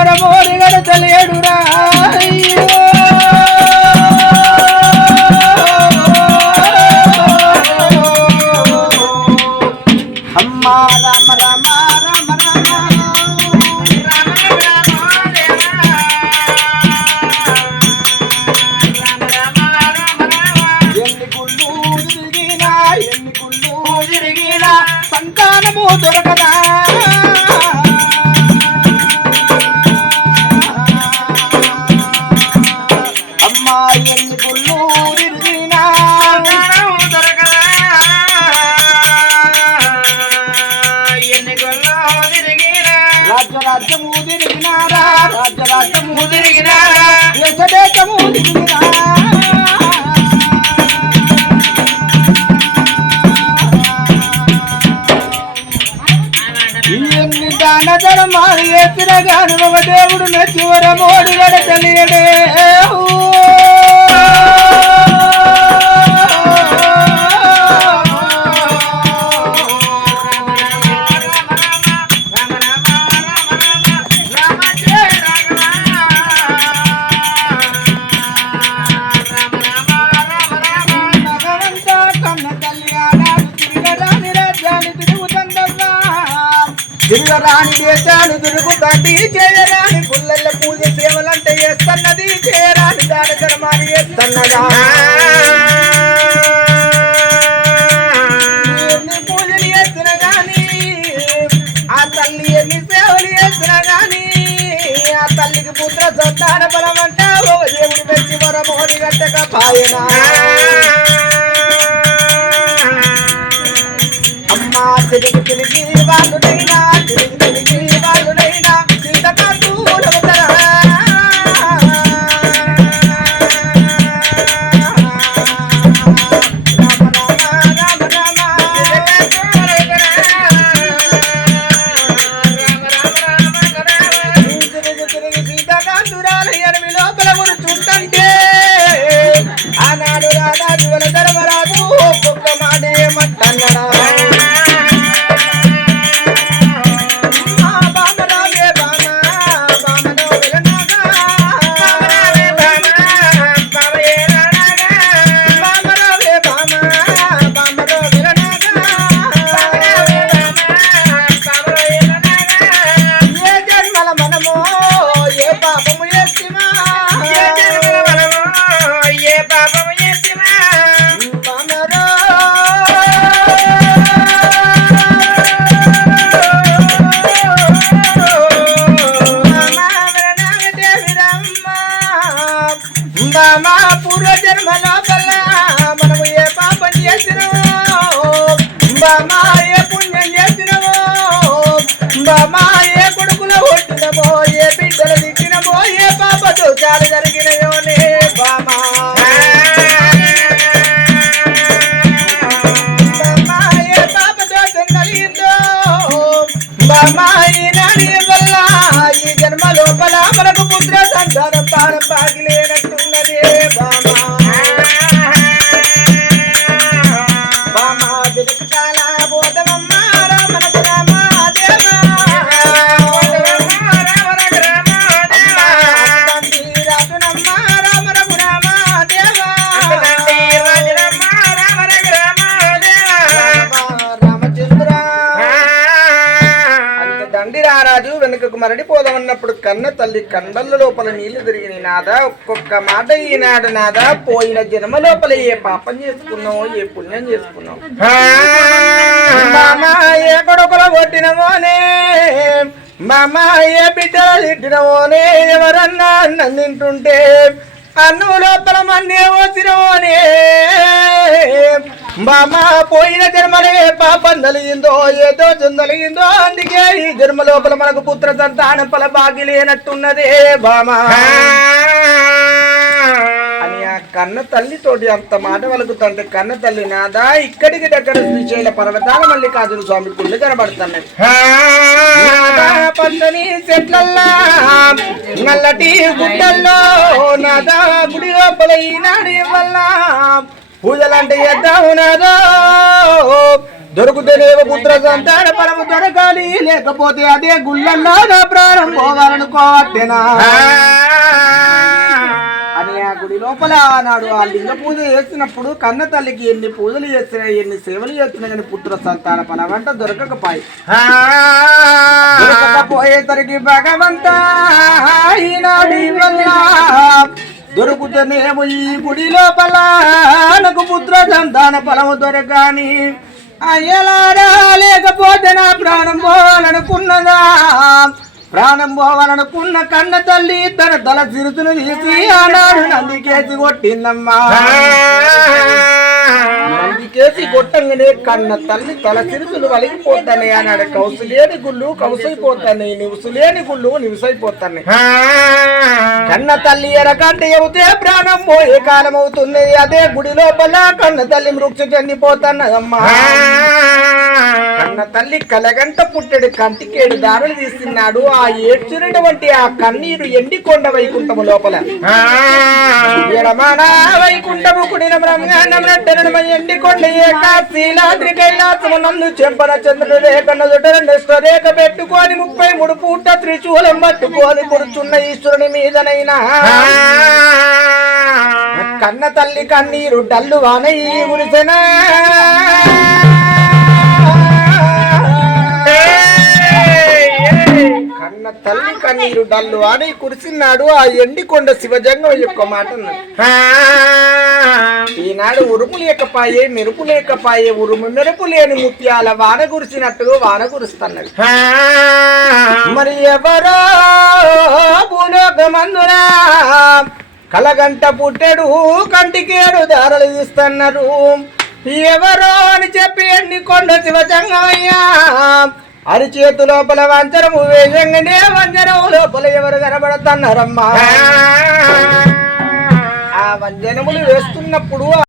వరమోడి గడతలేడురా అమ్మా రామ రామ రామ ఎన్ని గుళ్ళు తిరిగినా సంతానము దొరకదా అమ్మా ఎన్ని గుళ్ళు తిరిగినా దొరకదా ఎన్ని గుళ్ళు తిరిగినా రాజ్యము తిరిగినారా రాజ్యము తిరిగినారా దేశము తిరిగినా ధర్మాలు ఎత్తిన గాను ఒక దేవుడు నచ్చి వరమోడి గడతలేడే తిరగరాని దేశాలు తిరుగుతాండి చేయరాని పుల్లెల పూజ సేవలంటే చేస్తున్నది చేయరాని దాన ధర్మాన్ని చేస్తున్నదా ఎన్ని పూజలు చేస్తున్నా గాని ఆ తల్లి ఎన్ని సేవలు చేస్తున్నా గాని ఆ తల్లికి పుత్ర సంతాన బలం అంటే ఓ దేవుడు పెట్టి వరమోడి గట్టక పాయనా అమ్మా తిరిగి తిరిగి వాళ్ళునైనా తిరిగి తిరిగి వాళ్ళునైనా సీతకాంతులవుతారా తిరిగి తిరిగి సీతకాంతురాలు ఎడమి లోపల కూర్చుంటే ఆనాడు రాధా జీవన ధర్మరాజు ఒక్కొక్క మాట ఏమంటన్నాడా పూర్వ జన్మ లోపల మనము ఏ పాపం చేసినవో బామా ఏ పుణ్యం చేసినవో బామా ఏ కొడుకులు కొట్టినమో ఏ బిడ్డలు దిక్కినమో ఏ పాప దోషాలు జరిగినయోనే బామా బామా ఏ పాప దోషం కలిగిందో బామా ఈనాడు వల్ల ఈ జన్మ లోపల మనకు పుత్ర సంతానం పారం పాగిలేనట్టున్నది బామా బామా దినకాల బోధమమ్మ రామనకు రామ దేవా రాతునమ్మ రామనకు రామ దేవా రామచంద్ర దండి రారాజు వెనుకకు మరడి పోదామన్నప్పుడు కన్న తల్లి కండల లోపల నీళ్లు తిరిగిన నాదా ఒక్కొక్క మాట ఈనాడు నాదా పోయిన జన్మ లోపల ఏ పాపం చేసుకున్నావో ఏ పుణ్యం చేసుకున్నావు మామా ఏ కొడుకులు కొట్టినమోనే మామా ఏ బిడ్డలు తిట్టినమోనే ఎవరన్నా అన్నం తింటుంటే అన్నం లోపల మన్నే వచ్చినమోనే మామా పోయిన జన్మలే పాపం కలిగిందో ఏ దోషం కలిగిందో అందుకే ఈ జన్మ లోపల మనకు పుత్ర సంతానం ఫల భాగ్య లేనట్టున్నదే బామా అని ఆ కన్న తల్లితోటి అంత మాట వలుకుతుంటే కన్న తల్లి నాదా ఇక్కడికి దగ్గర శ్రీశైల పర్వతాల మల్లికార్జున స్వామి గుళ్ళు కనబడుతున్నాయి పచ్చని చెట్లల్లా నల్లటి గుడ్డల్లో నాదా గుడి లోపల ఈనాడు వల్ల పూజలంటే చేద్దాము నాదో దొరుకుతేనేమో పుత్ర సంతాన పరము దొరకాలి లేకపోతే అదే గుళ్ళల్లో నా ప్రాణం పోవాలనుకోవట్టేనా అని ఆ గుడి లోపల ఆనాడు ఆ లింగ పూజ చేస్తున్నప్పుడు కన్న తల్లికి ఎన్ని పూజలు చేస్తున్నా ఎన్ని సేవలు చేస్తున్నా కానీ పుత్ర సంతాన ఫలమంట దొరకకపోయేసరికి భగవంతా ఈనాడు వల్ల దొరుకుతేనేమో ఈ గుడి లోపల నాకు పుత్ర సంతాన ఫలము దొరకని అయ్యలారా లేకపోతే నా ప్రాణం పోవాలనుకున్నదా ప్రాణం పోవాలనుకున్న కన్న తల్లి తన తల సిరుసును తీసి ఆనాడు నందికేసి కొట్టిందమ్మా నందికేసి కొట్టంగానే కన్న తల్లి తల సిరుసులు వలిగిపోతానే అన్నాడు కౌసులేని గుళ్ళు కౌసైపోతాయి నివసులేని గుళ్ళు నివసైపోతాయి కన్న తల్లి ఎరకంటే చెబితే ప్రాణం పోయే కాలం అవుతుంది అదే గుడి లోపల కన్న తల్లి మృక్ష చెందిపోతాన్నదమ్మా కన్న తల్లి కలగంట పుట్టెడు కంటికేడు దారులు తీస్తున్నాడు ఆ ఏడ్చినటువంటి ఆ కన్నీరు ఎండికొండ వైకుంఠము లోపల వైకుంఠము కుడిన బ్రహ్మాండం ఎండికొండ ఏకాశీలాద్రి కైలాసము నందు చెంపన చంద్రుడు రేఖను రేఖ పెట్టుకొని 33 పూట త్రిశూలం పట్టుకొని కూర్చున్న ఈశ్వరుని మీదనైనా కన్న తల్లి కన్నీరు డల్లు వానయ్యి గురిసెనా కన్న తల్లి కన్నీరు డల్లు అని కురిసినాడు ఆ ఎండికొండ శివజంగం యొక్క మాట ఈనాడు ఉరుము లేకపాయే మెరుపు లేకపాయే ఉరుము మెరుపు లేని ముత్యాల వాన కురిసినట్టుగా వాన కురుస్తున్నది మరి ఎవరో భూలోకమందునా కలగంట పుట్టెడు కంటికేడు దారలు తీస్తున్నారు ఎవరో అని చెప్పి ఎండికొండ శివజంగమయ్యా అరిచేతు లోపల వంచరము వేయంగానే వంజనము లోపల ఎవరు కనబడుతున్నారమ్మా ఆ వంజనములు వేస్తున్నప్పుడు